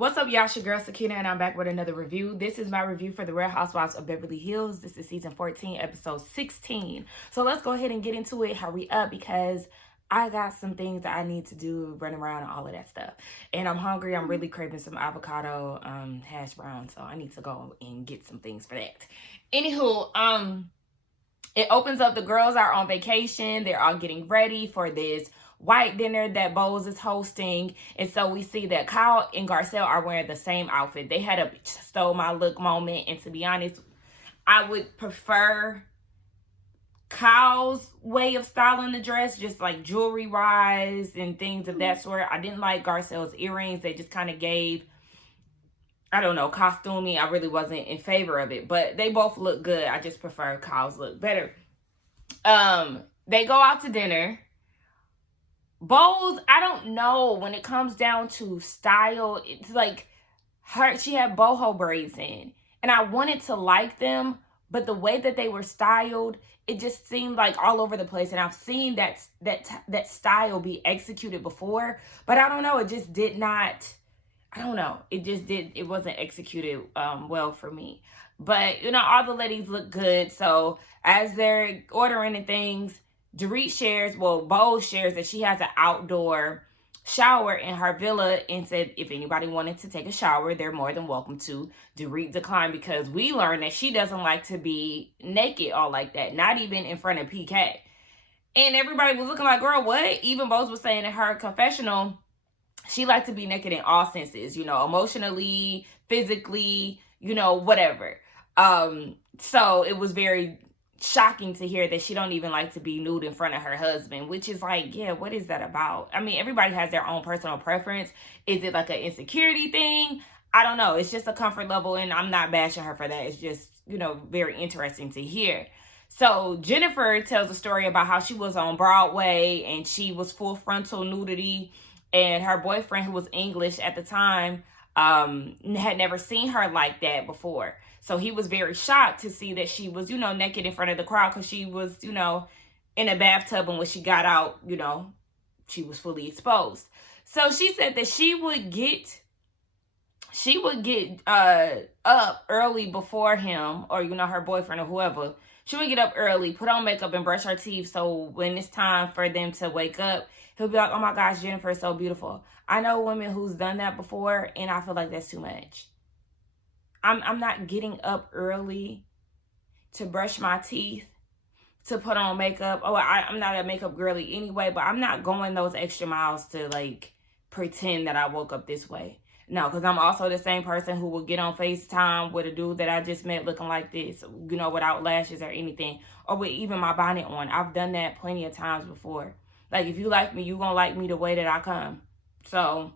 What's up, y'all? It's your girl Sakina, and I'm back with another review. This is my review for the Real Housewives of Beverly Hills. This is season 14, episode 16. So let's go ahead and get into it. Hurry up, because I got some things that I need to do, running around and all of that stuff. And I'm hungry. I'm really craving some avocado hash brown, so I need to go and get some things for that. Anywho, it opens up. The girls are on vacation. They're all getting ready for this white dinner that Bose is hosting. And so we see that Kyle and Garcelle are wearing the same outfit. They had a stole my look moment. And to be honest, I would prefer Kyle's way of styling the dress, just like jewelry wise and things of that sort. I didn't like Garcelle's earrings. They just kind of gave, I don't know, costumey. I really wasn't in favor of it, but they both look good. I just prefer Kyle's look better. They go out to dinner. Bose, I don't know, when it comes down to style, it's like she had boho braids in, and I wanted to like them, but the way that they were styled, it just seemed like all over the place. And I've seen that style be executed before, but I don't know, it just did not, I don't know, it wasn't executed well for me. But you know, all the ladies look good. So as they're ordering and things, Dorit shares, Bose shares that she has an outdoor shower in her villa, and said if anybody wanted to take a shower, they're more than welcome to. Dorit declined because we learned that she doesn't like to be naked all like that, not even in front of PK. And everybody was looking like, girl, what? Even Bose was saying in her confessional, she liked to be naked in all senses, you know, emotionally, physically, you know, whatever. So it was very shocking to hear that she don't even like to be nude in front of her husband, which is like, yeah, what is that about? I mean, everybody has their own personal preference. Is it like an insecurity thing? I don't know. It's just a comfort level, and I'm not bashing her for that. It's just, you know, very interesting to hear. So Jennifer tells a story about how she was on Broadway and she was full frontal nudity, and her boyfriend, who was English at the time, had never seen her like that before. So he was very shocked to see that she was, you know, naked in front of the crowd, because she was, you know, in a bathtub, and when she got out, you know, she was fully exposed. So she said that she would get up early before him, or, you know, her boyfriend or whoever. She would get up early, put on makeup, and brush her teeth. So when it's time for them to wake up, he'll be like, oh my gosh, Jennifer is so beautiful. I know women who's done that before, and I feel like that's too much. I'm not getting up early to brush my teeth, to put on makeup. Oh, I'm not a makeup girly anyway, but I'm not going those extra miles to like pretend that I woke up this way. No, because I'm also the same person who will get on FaceTime with a dude that I just met looking like this, you know, without lashes or anything, or with even my bonnet on. I've done that plenty of times before. Like, if you like me, you're going to like me the way that I come. So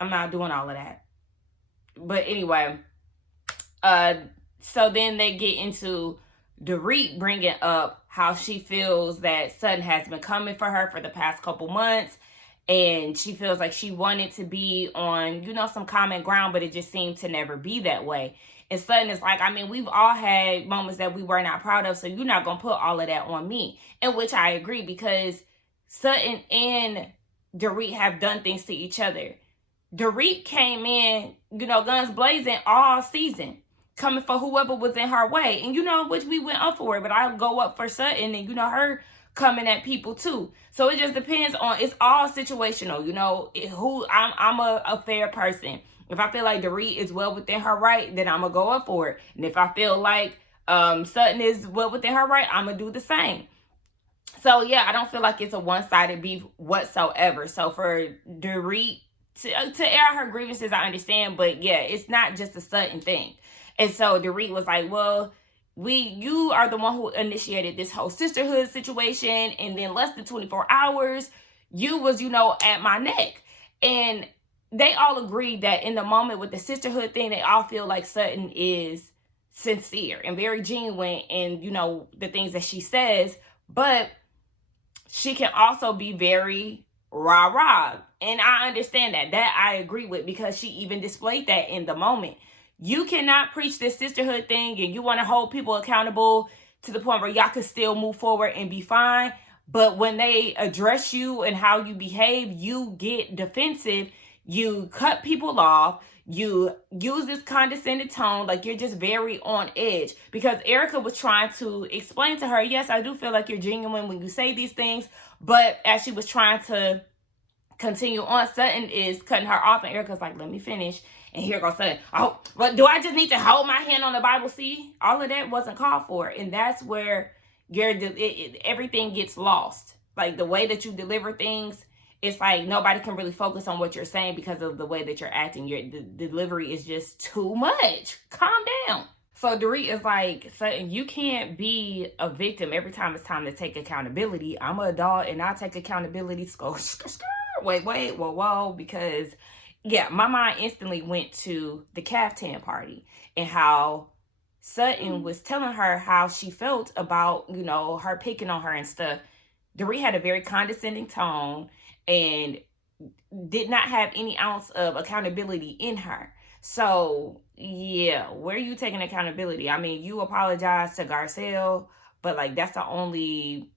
I'm not doing all of that. But anyway, so then they get into Dorit bringing up how she feels that Sutton has been coming for her for the past couple months, and she feels like she wanted to be on, you know, some common ground, but it just seemed to never be that way. And Sutton is like, I mean, we've all had moments that we were not proud of, so you're not going to put all of that on me. In which I agree, because Sutton and Dorit have done things to each other. Dorit came in, you know, guns blazing all season, coming for whoever was in her way. And, you know, which we went up for it, but I'll go up for Sutton, and, you know, her coming at people too. So it just depends on, it's all situational, you know, I'm a fair person. If I feel like Dorit is well within her right, then I'm going to go up for it. And if I feel like Sutton is well within her right, I'm going to do the same. So, yeah, I don't feel like it's a one-sided beef whatsoever. So for Dorit to air her grievances, I understand. But, yeah, it's not just a Sutton thing. And so Dorit was like, well, you are the one who initiated this whole sisterhood situation. And then less than 24 hours, you was, you know, at my neck. And they all agreed that in the moment with the sisterhood thing, they all feel like Sutton is sincere and very genuine in, you know, the things that she says. But she can also be very rah-rah. And I understand that. That I agree with, because she even displayed that in the moment. You cannot preach this sisterhood thing and you want to hold people accountable to the point where y'all can still move forward and be fine. But when they address you and how you behave, you get defensive. You cut people off. You use this condescending tone, like you're just very on edge. Because Erica was trying to explain to her, yes, I do feel like you're genuine when you say these things. But as she was trying to continue on, Sutton is cutting her off, and Erica's like, let me finish. And here goes Sutton. Oh, but do I just need to hold my hand on the Bible? See, all of that wasn't called for. And that's where everything gets lost. Like the way that you deliver things, it's like nobody can really focus on what you're saying because of the way that you're acting. The delivery is just too much. Calm down. So Dorit is like, Sutton, you can't be a victim every time it's time to take accountability. I'm an adult and I take accountability. Wait, whoa, because yeah, my mind instantly went to the caftan party and how Sutton was telling her how she felt about, you know, her picking on her and stuff. Dorit had a very condescending tone and did not have any ounce of accountability in her. So, yeah, where are you taking accountability? I mean, you apologized to Garcelle, but like that's the only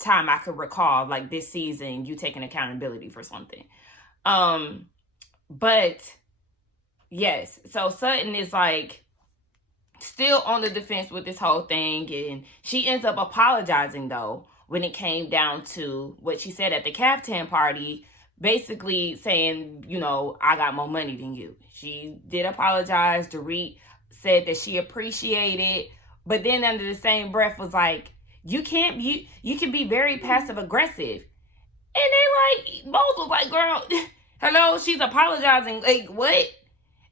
time I could recall, like this season, you taking accountability for something. But yes, so Sutton is like still on the defense with this whole thing, and she ends up apologizing though when it came down to what she said at the caftan party, basically saying, you know, I got more money than you. She did apologize. Dorit said that she appreciated, but then under the same breath was like, you can be very passive aggressive. And they like, both was like, girl, hello, she's apologizing. Like, what?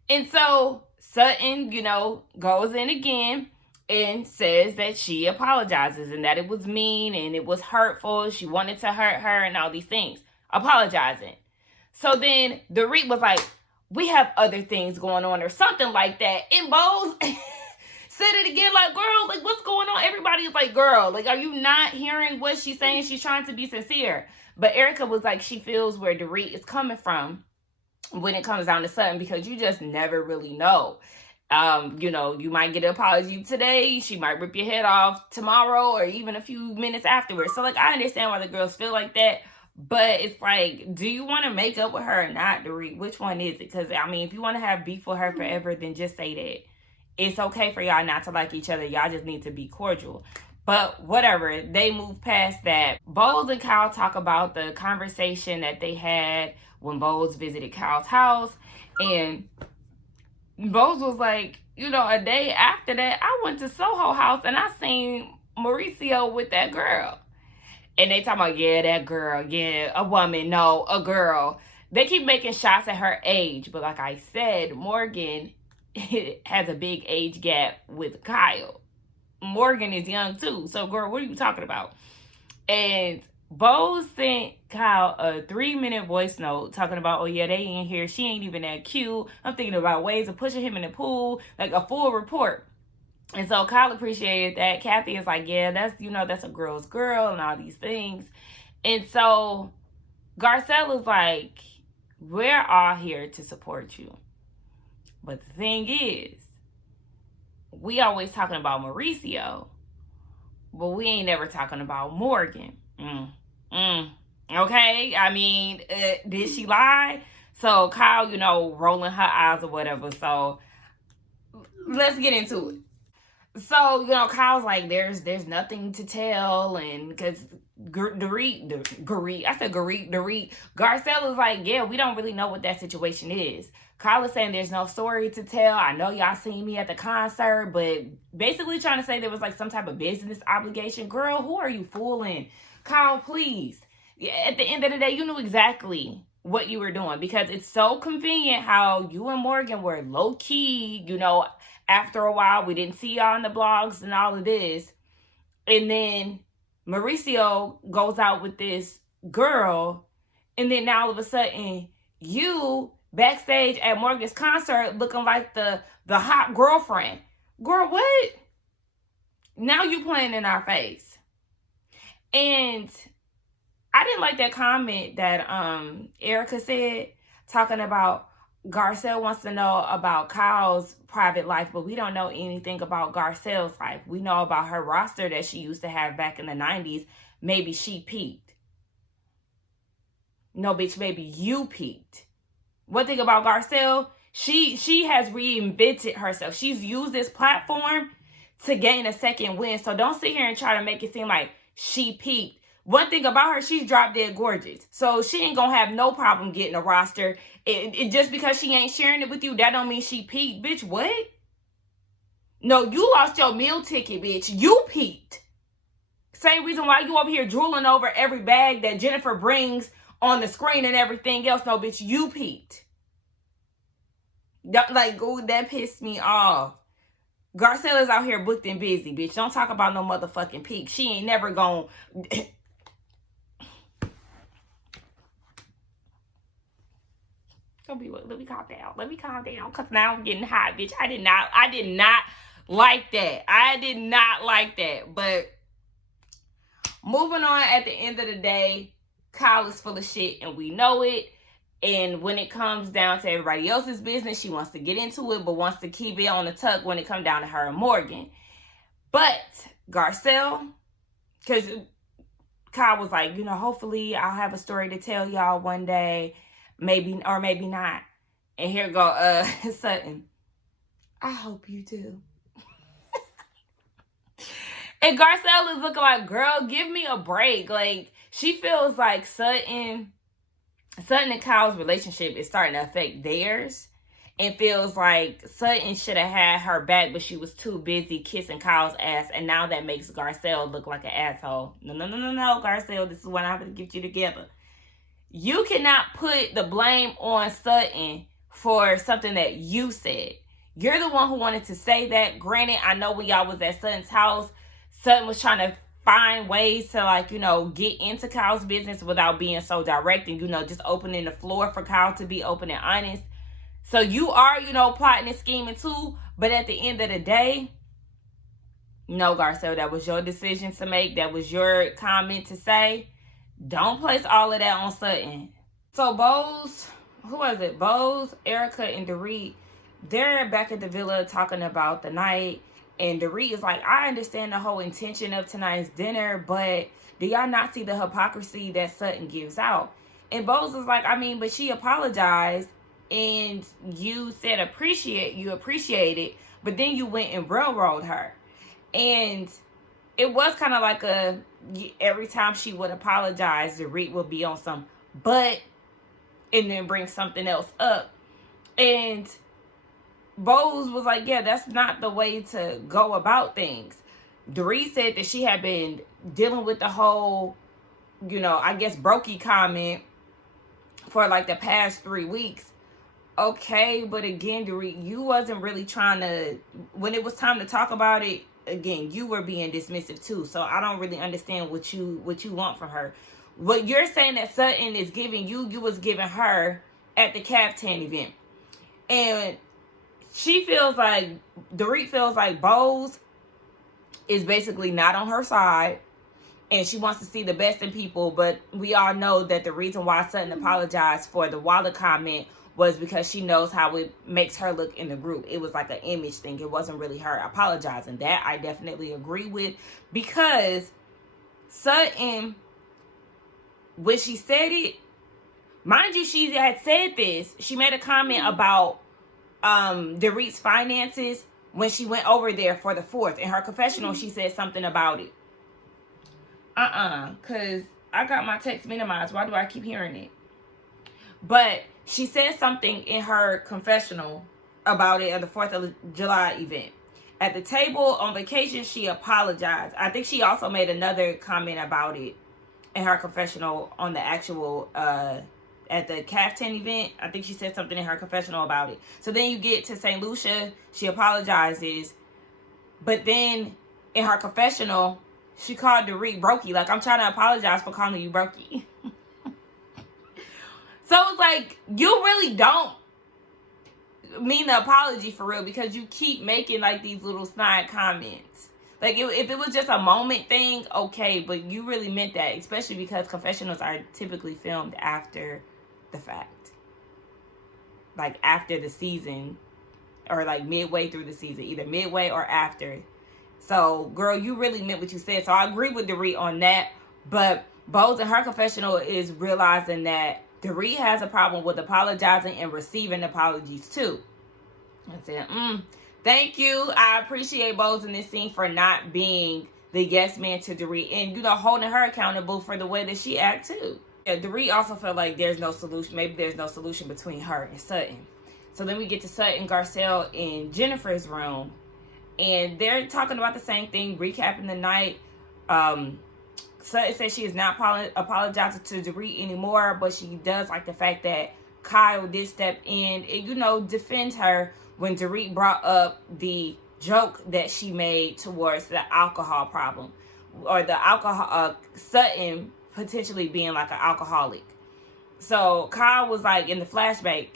And so Sutton, you know, goes in again and says that she apologizes and that it was mean and it was hurtful. She wanted to hurt her and all these things. Apologizing. So then Dorit was like, we have other things going on or something like that. And Bose said it again, like, girl, like, what's going on? Everybody's like, girl, like, are you not hearing what she's saying? She's trying to be sincere. But Erica was like, she feels where Dorit is coming from when it comes down to Sutton, because you just never really know. You know, you might get an apology today. She might rip your head off tomorrow or even a few minutes afterwards. So, like, I understand why the girls feel like that. But it's like, do you want to make up with her or not, Dorit? Which one is it? Because, I mean, if you want to have beef with her forever, then just say that. It's okay for y'all not to like each other. Y'all just need to be cordial. But whatever, they move past that. Bose and Kyle talk about the conversation that they had when Bose visited Kyle's house. And Bose was like, you know, a day after that, I went to Soho House and I seen Mauricio with that girl. And they talk about, yeah, that girl, yeah, a woman, no, a girl. They keep making shots at her age. But like I said, Morgan has a big age gap with Kyle. Morgan is young too. So, girl, what are you talking about? And Bose sent Kyle a 3-minute voice note talking about, oh, yeah, they ain't here. She ain't even that cute. I'm thinking about ways of pushing him in the pool, like a full report. And so Kyle appreciated that. Kathy is like, yeah, that's, you know, that's a girl's girl and all these things. And so Garcelle is like, we're all here to support you. But the thing is, we always talking about Mauricio, but we ain't never talking about Morgan. Okay? I mean, did she lie? So Kyle, you know, rolling her eyes or whatever. So let's get into it. So, you know, Kyle's like, there's nothing to tell, and because Dorit, Garcelle is like, yeah, we don't really know what that situation is. Kyle is saying there's no story to tell. I know y'all seen me at the concert, but basically trying to say there was like some type of business obligation. Girl, who are you fooling? Kyle, please. At the end of the day, you knew exactly what you were doing, because it's so convenient how you and Morgan were low key, you know. After a while, we didn't see y'all in the blogs and all of this. And then Mauricio goes out with this girl. And then now all of a sudden, you backstage at Morgan's concert looking like the hot girlfriend. Girl, what? Now you playing in our face. And I didn't like that comment that Erica said, talking about Garcelle wants to know about Kyle's private life, but we don't know anything about Garcelle's life. We know about her roster that she used to have back in the 90s. Maybe she peaked. No, bitch, maybe you peaked. One thing about Garcelle, She has reinvented herself. She's used this platform to gain a second win. So don't sit here and try to make it seem like she peaked. One thing about her, she's drop dead gorgeous. So she ain't gonna have no problem getting a roster. It just because she ain't sharing it with you, that don't mean she peaked. Bitch, what? No, you lost your meal ticket, bitch. You peaked. Same reason why you over here drooling over every bag that Jennifer brings on the screen and everything else. No, bitch, you peaked. Like, ooh, that pissed me off. Garcelle is out here booked and busy, bitch. Don't talk about no motherfucking peak. She ain't never gonna... Let me calm down. Let me calm down. Because now I'm getting hot, bitch. I did not like that. I did not like that. But moving on, at the end of the day, Kyle is full of shit and we know it. And when it comes down to everybody else's business, she wants to get into it, but wants to keep it on the tuck when it comes down to her and Morgan. But Garcelle, because Kyle was like, you know, hopefully I'll have a story to tell y'all one day. Maybe or maybe not. And here go Sutton. I hope you do. And Garcelle is looking like, girl, give me a break. Like, she feels like Sutton and Kyle's relationship is starting to affect theirs. And feels like Sutton should have had her back, but she was too busy kissing Kyle's ass. And now that makes Garcelle look like an asshole. No, Garcelle, this is what I'm going to get you together. You cannot put the blame on Sutton for something that you said. You're the one who wanted to say that. Granted, I know when y'all was at Sutton's house, Sutton was trying to find ways to, like, you know, get into Kyle's business without being so direct and, you know, just opening the floor for Kyle to be open and honest. So you are, you know, plotting and scheming too. But at the end of the day, no, Garcelle, that was your decision to make. That was your comment to say. Don't place all of that on Sutton. So Bose, who was it? Bose, Erica, and Dorit, they're back at the villa talking about the night. And Dorit is like, I understand the whole intention of tonight's dinner, but do y'all not see the hypocrisy that Sutton gives out? And Bose is like, I mean, but she apologized and you said you appreciate it, but then you went and railroaded her. And it was kind of like every time she would apologize, Dorit would be on some but and then bring something else up. And Bose was like, yeah, that's not the way to go about things. Dorit said that she had been dealing with the whole, you know, I guess brokey comment for like the past 3 weeks. Okay, but again, Dorit, you wasn't really trying to, when it was time to talk about it, again, you were being dismissive too. So I don't really understand what you want from her. What you're saying that Sutton is giving you, you was giving her at the caftan event. And she feels like, Dorit feels like Bose is basically not on her side. And she wants to see the best in people. But we all know that the reason why Sutton apologized for the wallet comment was because she knows how it makes her look in the group. It was like an image thing. It wasn't really her apologizing. That I definitely agree with. Because Sutton, when she said it, mind you, she had said this. She made a comment about Dorit's finances when she went over there for the 4th. In her confessional, she said something about it. Because I got my text minimized. Why do I keep hearing it? But she said something in her confessional about it at the 4th of July event. At the table on vacation, she apologized. I think she also made another comment about it in her confessional on the actual, at the caftan event. I think she said something in her confessional about it. So then you get to St. Lucia, she apologizes. But then in her confessional, she called Dorit brokey. Like, I'm trying to apologize for calling you brokey. So it's like, you really don't mean the apology for real, because you keep making like these little snide comments. Like, if it was just a moment thing, okay, but you really meant that, especially because confessionals are typically filmed after the fact. Like, after the season, or like midway through the season, either midway or after. So, girl, you really meant what you said. So I agree with Dorit on that, but Bose in her confessional is realizing that Dorit has a problem with apologizing and receiving apologies too. I said, thank you. I appreciate Bose in this scene for not being the yes man to Dorit and, holding her accountable for the way that she acts too. Yeah, Dorit also felt like there's no solution. Maybe there's no solution between her and Sutton. So then we get to Sutton, Garcelle, in Jennifer's room. And they're talking about the same thing, recapping the night. Sutton says she is not apologizing to Dorit anymore, but she does like the fact that Kyle did step in and, defend her when Dorit brought up the joke that she made towards the alcohol problem, or the alcohol, Sutton potentially being like an alcoholic. So Kyle was like, in the flashback,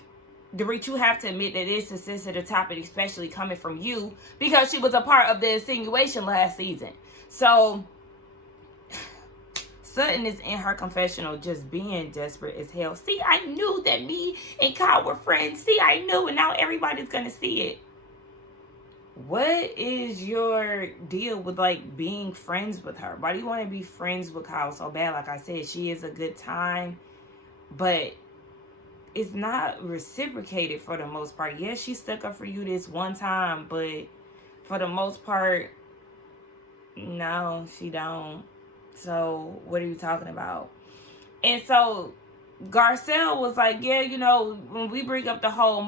Dorit, you have to admit that it's a sensitive topic, especially coming from you, because she was a part of the insinuation last season. So Sutton is in her confessional just being desperate as hell. See, I knew that me and Kyle were friends. See, I knew, and now everybody's going to see it. What is your deal with, like, being friends with her? Why do you want to be friends with Kyle so bad? Like I said, she is a good time, but it's not reciprocated for the most part. Yes, she stuck up for you this one time, but for the most part, no, she don't. So what are you talking about? And so Garcelle was like, yeah, when we bring up the whole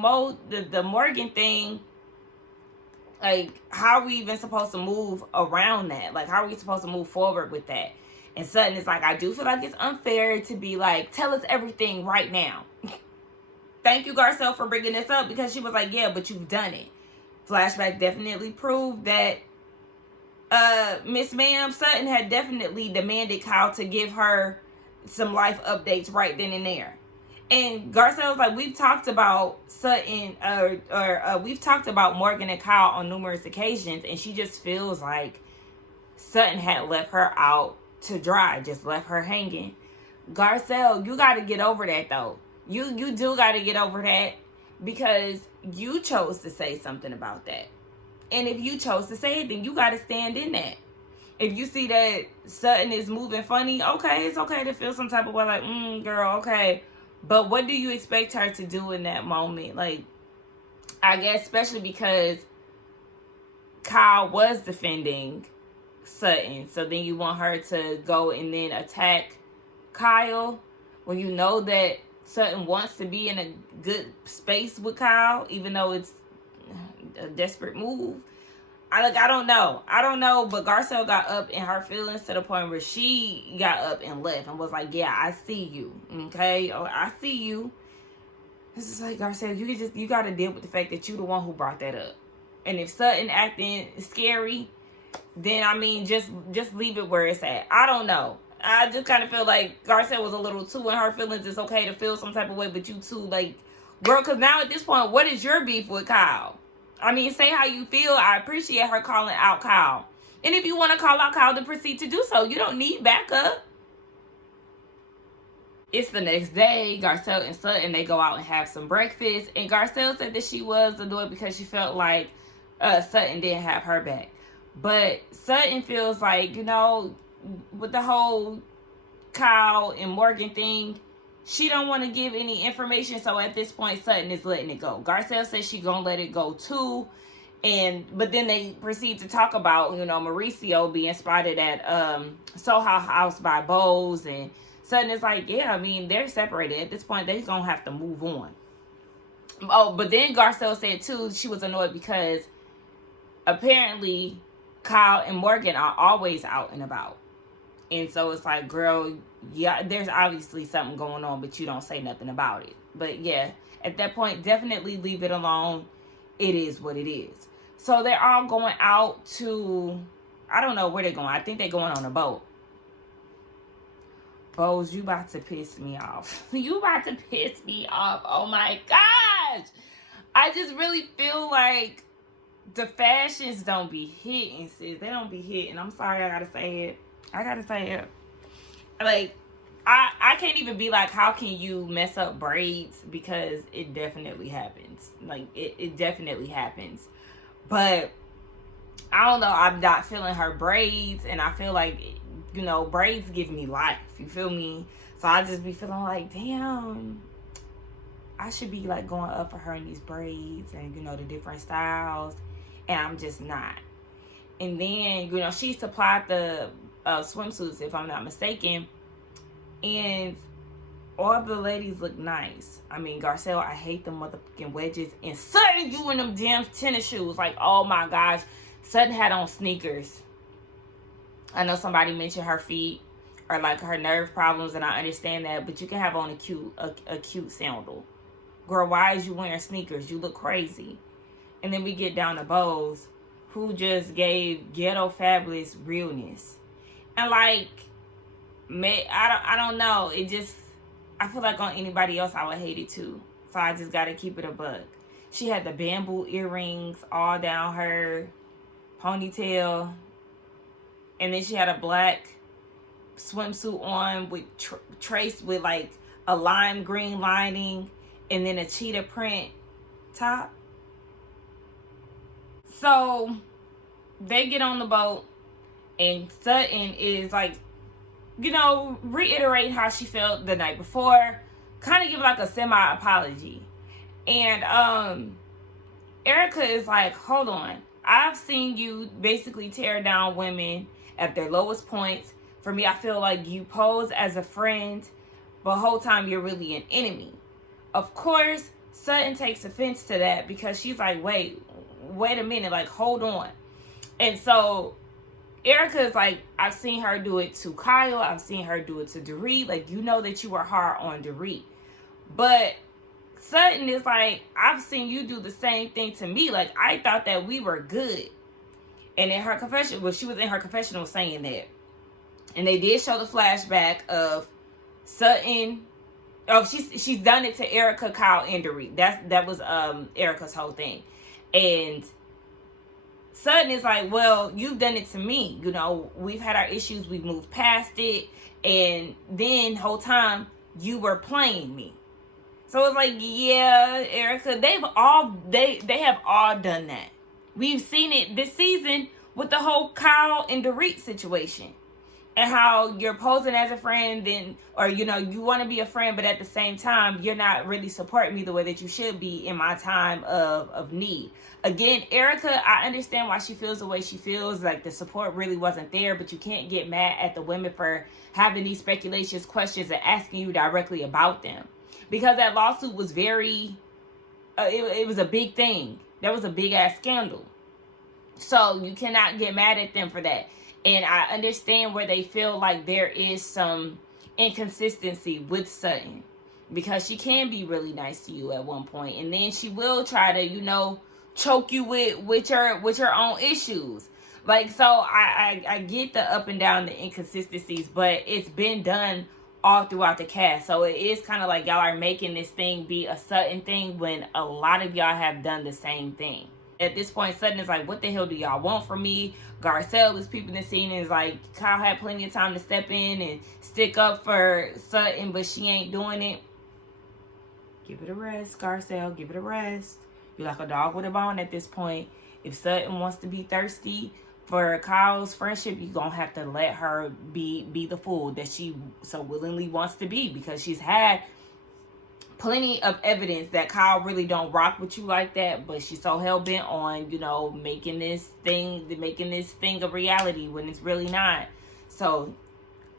the Morgan thing, like, how are we even supposed to move around that? Like, how are we supposed to move forward with that? And Sutton is like, I do feel like it's unfair to be like, tell us everything right now. Thank you, Garcelle, for bringing this up, because she was like, yeah, but you've done it. Flashback definitely proved that Miss Ma'am Sutton had definitely demanded Kyle to give her some life updates right then and there. And Garcelle was like, we've talked about Sutton, we've talked about Morgan and Kyle on numerous occasions, and she just feels like Sutton had left her out to dry, just left her hanging. Garcelle, you got to get over that, though. You do got to get over that, because you chose to say something about that. And if you chose to say it, then you got to stand in that. If you see that Sutton is moving funny, okay, it's okay to feel some type of way, like, girl, okay. But what do you expect her to do in that moment? Like, I guess especially because Kyle was defending Sutton. So then you want her to go and then attack Kyle when you know that Sutton wants to be in a good space with Kyle, even though it's a desperate move. I don't know, but Garcelle got up in her feelings to the point where she got up and left and was like, yeah, I see you, okay? Oh, I see you. This is like, Garcelle, you got to deal with the fact that you the one who brought that up. And if Sutton acting scary, then, I mean, just leave it where it's at. I don't know. I just kind of feel like Garcelle was a little too in her feelings. It's okay to feel some type of way, but you too, like, girl, because now at this point, what is your beef with Kyle? I mean, say how you feel. I appreciate her calling out Kyle. And if you want to call out Kyle, then proceed to do so. You don't need backup. It's the next day. Garcelle and Sutton, they go out and have some breakfast. And Garcelle said that she was annoyed because she felt like Sutton didn't have her back. But Sutton feels like, with the whole Kyle and Morgan thing, she don't want to give any information, so at this point, Sutton is letting it go. Garcelle says she's going to let it go too, but then they proceed to talk about, Mauricio being spotted at Soho House by Bose, and Sutton is like, yeah, I mean, they're separated. At this point, they're going to have to move on. Oh, but then Garcelle said too, she was annoyed because apparently Kyle and Morgan are always out and about. And so it's like, girl, yeah, there's obviously something going on, but you don't say nothing about it. But yeah, at that point, definitely leave it alone. It is what it is. So they're all going out to, I don't know where they're going. I think they're going on a boat. Bose, you about to piss me off. You about to piss me off. Oh my gosh. I just really feel like the fashions don't be hitting, sis. They don't be hitting. I'm sorry, I gotta say it. Like, I can't even be like, how can you mess up braids? Because it definitely happens. Like, it definitely happens. But I don't know. I'm not feeling her braids. And I feel like, braids give me life. You feel me? So I just be feeling like, damn, I should be like going up for her in these braids and, you know, the different styles. And I'm just not. And then, you know, she supplied the swimsuits, if I'm not mistaken. And all the ladies look nice. I mean, Garcelle, I hate them motherfucking wedges. And Sutton, you in them damn tennis shoes. Like, oh my gosh. Sutton had on sneakers. I know somebody mentioned her feet or like her nerve problems, and I understand that. But you can have on a cute sandal. Girl, why is you wearing sneakers? You look crazy. And then we get down to Bose, who just gave Ghetto Fabulous realness. And like, I don't know. It just, I feel like on anybody else I would hate it too. So I just gotta keep it a buck. She had the bamboo earrings all down her ponytail. And then she had a black swimsuit on with traced with like a lime green lining. And then a cheetah print top. So they get on the boat. And Sutton is like, you know, reiterate how she felt the night before, kind of give like a semi-apology. And Erica is like, hold on. I've seen you basically tear down women at their lowest points. For me, I feel like you pose as a friend, but the whole time you're really an enemy. Of course, Sutton takes offense to that because she's like, wait a minute, like, hold on. And so Erica is like, I've seen her do it to Kyle. I've seen her do it to Dorit. Like, you know that you were hard on Dorit. But Sutton is like, I've seen you do the same thing to me. Like, I thought that we were good. And in her confession, well, she was in her confessional saying that. And they did show the flashback of Sutton. Oh, she's done it to Erica, Kyle, and Dorit. That was Erica's whole thing. And Sutton is like, well, you've done it to me. You know, we've had our issues. We've moved past it. And then whole time you were playing me. So it's like, yeah, Erica, they have all done that. We've seen it this season with the whole Kyle and Dorit situation. And how you're posing as a friend, then, or, you know, you want to be a friend, but at the same time, you're not really supporting me the way that you should be in my time of need. Again, Erica, I understand why she feels the way she feels. Like, the support really wasn't there, but you can't get mad at the women for having these speculations, questions, and asking you directly about them. Because that lawsuit was very, it was a big thing. That was a big-ass scandal. So you cannot get mad at them for that. And I understand where they feel like there is some inconsistency with Sutton. Because she can be really nice to you at one point. And then she will try to, you know, choke you with her own issues. Like, so I get the up and down, the inconsistencies. But it's been done all throughout the cast. So it is kind of like y'all are making this thing be a Sutton thing when a lot of y'all have done the same thing. At this point, Sutton is like, what the hell do y'all want from me? Garcelle is peeping the scene and is like, Kyle had plenty of time to step in and stick up for Sutton, but she ain't doing it. Give it a rest, Garcelle. Give it a rest. You're like a dog with a bone at this point. If Sutton wants to be thirsty for Kyle's friendship, you're going to have to let her be the fool that she so willingly wants to be, because she's had plenty of evidence that Kyle really don't rock with you like that, but she's so hell-bent on, you know, making this thing a reality when it's really not. So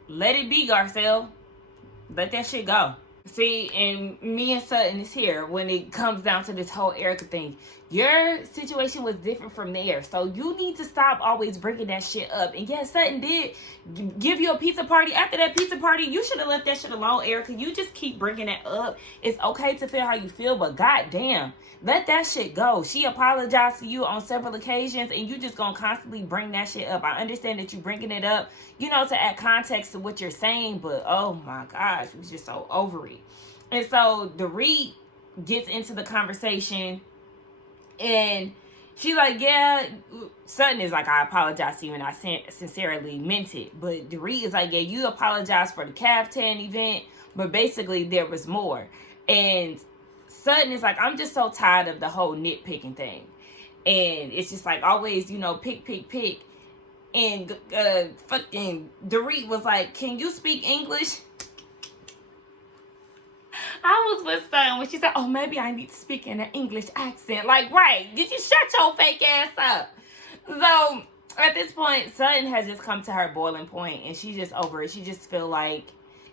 let it be, Garcelle. Let that shit go. See, and me and Sutton is here when it comes down to this whole Erica thing. Your situation was different from theirs, so you need to stop always bringing that shit up. And yes, Sutton did give you a pizza party. After that pizza party, you should have left that shit alone, Erica. You just keep bringing it up. It's okay to feel how you feel, but goddamn, let that shit go. She apologized to you on several occasions, and you just gonna constantly bring that shit up. I understand that you bringing it up, you know, to add context to what you're saying, but oh my gosh, it was just so over it. And so Dorit gets into the conversation, and she's like, yeah, Sutton is like, I apologize to you, and I sincerely meant it. But Dorit is like, yeah, you apologized for the caftan event, but basically there was more. And Sutton is like, I'm just so tired of the whole nitpicking thing. And it's just like always, you know, pick. And fucking Dorit was like, can you speak English? I was with Sutton when she said, oh, maybe I need to speak in an English accent. Like, right, did you shut your fake ass up? So, at this point, Sutton has just come to her boiling point, and she's just over it. She just feel like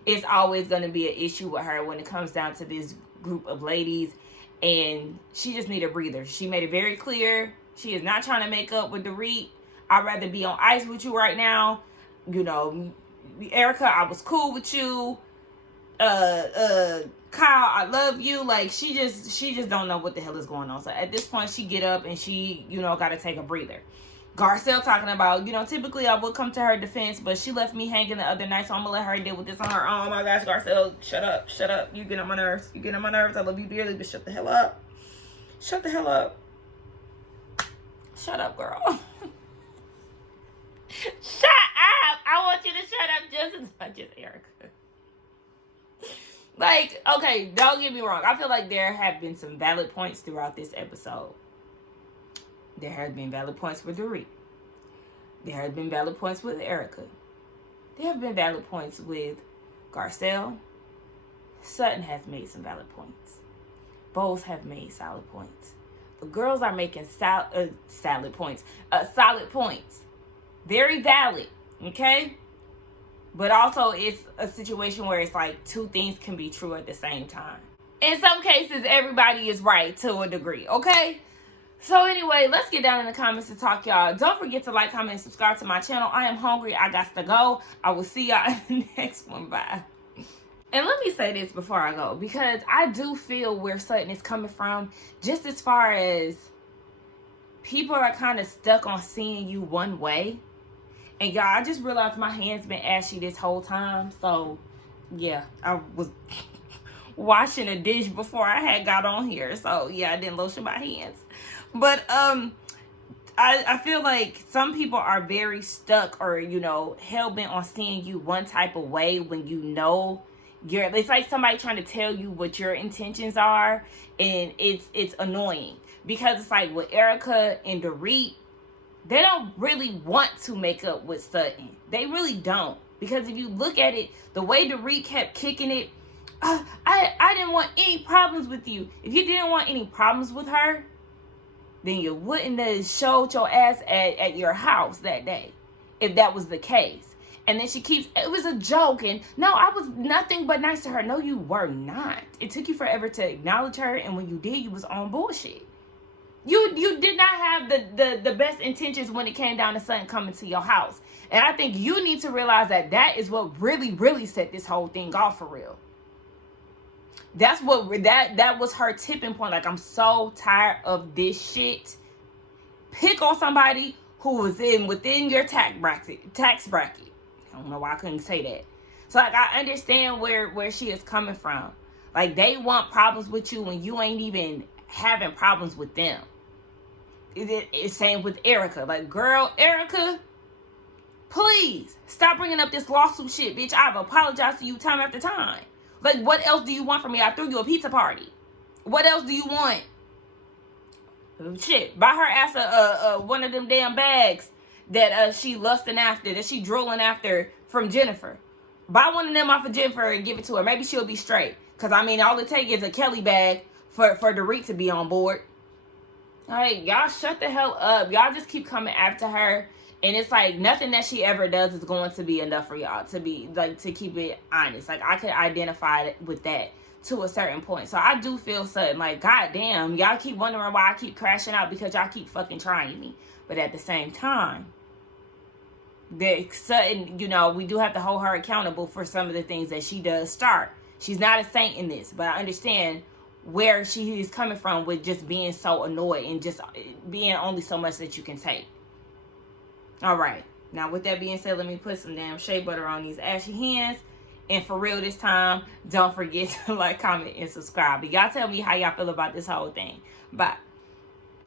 it's always going to be an issue with her when it comes down to this group of ladies, and she just need a breather. She made it very clear she is not trying to make up with Dorit. I'd rather be on ice with you right now. You know, Erica, I was cool with you. Kyle, I love you. Like, she just don't know what the hell is going on. So at this point, she get up and she, got to take a breather. Garcelle talking about, typically I would come to her defense, but she left me hanging the other night, so I'm gonna let her deal with this on her own. Oh my gosh, Garcelle, shut up. You get on my nerves. I love you dearly, but shut the hell up. Shut the hell up. Shut up, girl. Shut up. I want you to shut up just as much as Erica. Like, okay, don't get me wrong. I feel like there have been some valid points throughout this episode. There have been valid points with Dorit. There have been valid points with Erica. There have been valid points with Garcelle. Sutton has made some valid points. Both have made solid points. The girls are making solid points. Very valid, okay? But also, it's a situation where it's like two things can be true at the same time. In some cases, everybody is right to a degree, okay? So anyway, let's get down in the comments to talk, y'all. Don't forget to like, comment, and subscribe to my channel. I am hungry. I got to go. I will see y'all in the next one. Bye. And let me say this before I go, because I do feel where Sutton is coming from, just as far as people are kind of stuck on seeing you one way. And y'all, I just realized my hands been ashy this whole time. So, yeah, I was washing a dish before I had got on here. So, yeah, I didn't lotion my hands. But I feel like some people are very stuck or, hell-bent on seeing you one type of way when it's like somebody trying to tell you what your intentions are, and it's annoying. Because it's like with Erica and Dorit, they don't really want to make up with Sutton. They really don't. Because if you look at it, the way Dorit kept kicking it, I didn't want any problems with you. If you didn't want any problems with her, then you wouldn't have showed your ass at your house that day, if that was the case. And then she keeps, it was a joke, and no, I was nothing but nice to her. No, you were not. It took you forever to acknowledge her, and when you did, you was on bullshit. You did not have the best intentions when it came down to Sutton coming to your house. And I think you need to realize that is what really, really set this whole thing off for real. That's what that was her tipping point. Like, I'm so tired of this shit. Pick on somebody who was within your tax bracket. I don't know why I couldn't say that. So, like, I understand where she is coming from. Like, they want problems with you when you ain't even having problems with them. It's same with Erica. Like, girl, Erica, please stop bringing up this lawsuit shit, bitch. I've apologized to you time after time. Like, what else do you want from me? I threw you a pizza party. What else do you want? Shit, buy her ass one of them damn bags that she lusting after, that she drooling after from Jennifer. Buy one of them off of Jennifer and give it to her. Maybe she'll be straight. Because, I mean, all it takes is a Kelly bag for Dorit to be on board. All right, y'all shut the hell up. Y'all just keep coming after her. And it's like nothing that she ever does is going to be enough for y'all to be, like, to keep it honest. Like, I could identify with that to a certain point. So I do feel Sutton, like, goddamn, y'all keep wondering why I keep crashing out because y'all keep fucking trying me. But at the same time, Sutton, we do have to hold her accountable for some of the things that she does start. She's not a saint in this, but I understand where she is coming from with just being so annoyed and just being only so much that you can take. All right. Now, with that being said, let me put some damn shea butter on these ashy hands. And for real this time, don't forget to like, comment, and subscribe. But y'all tell me how y'all feel about this whole thing. Bye.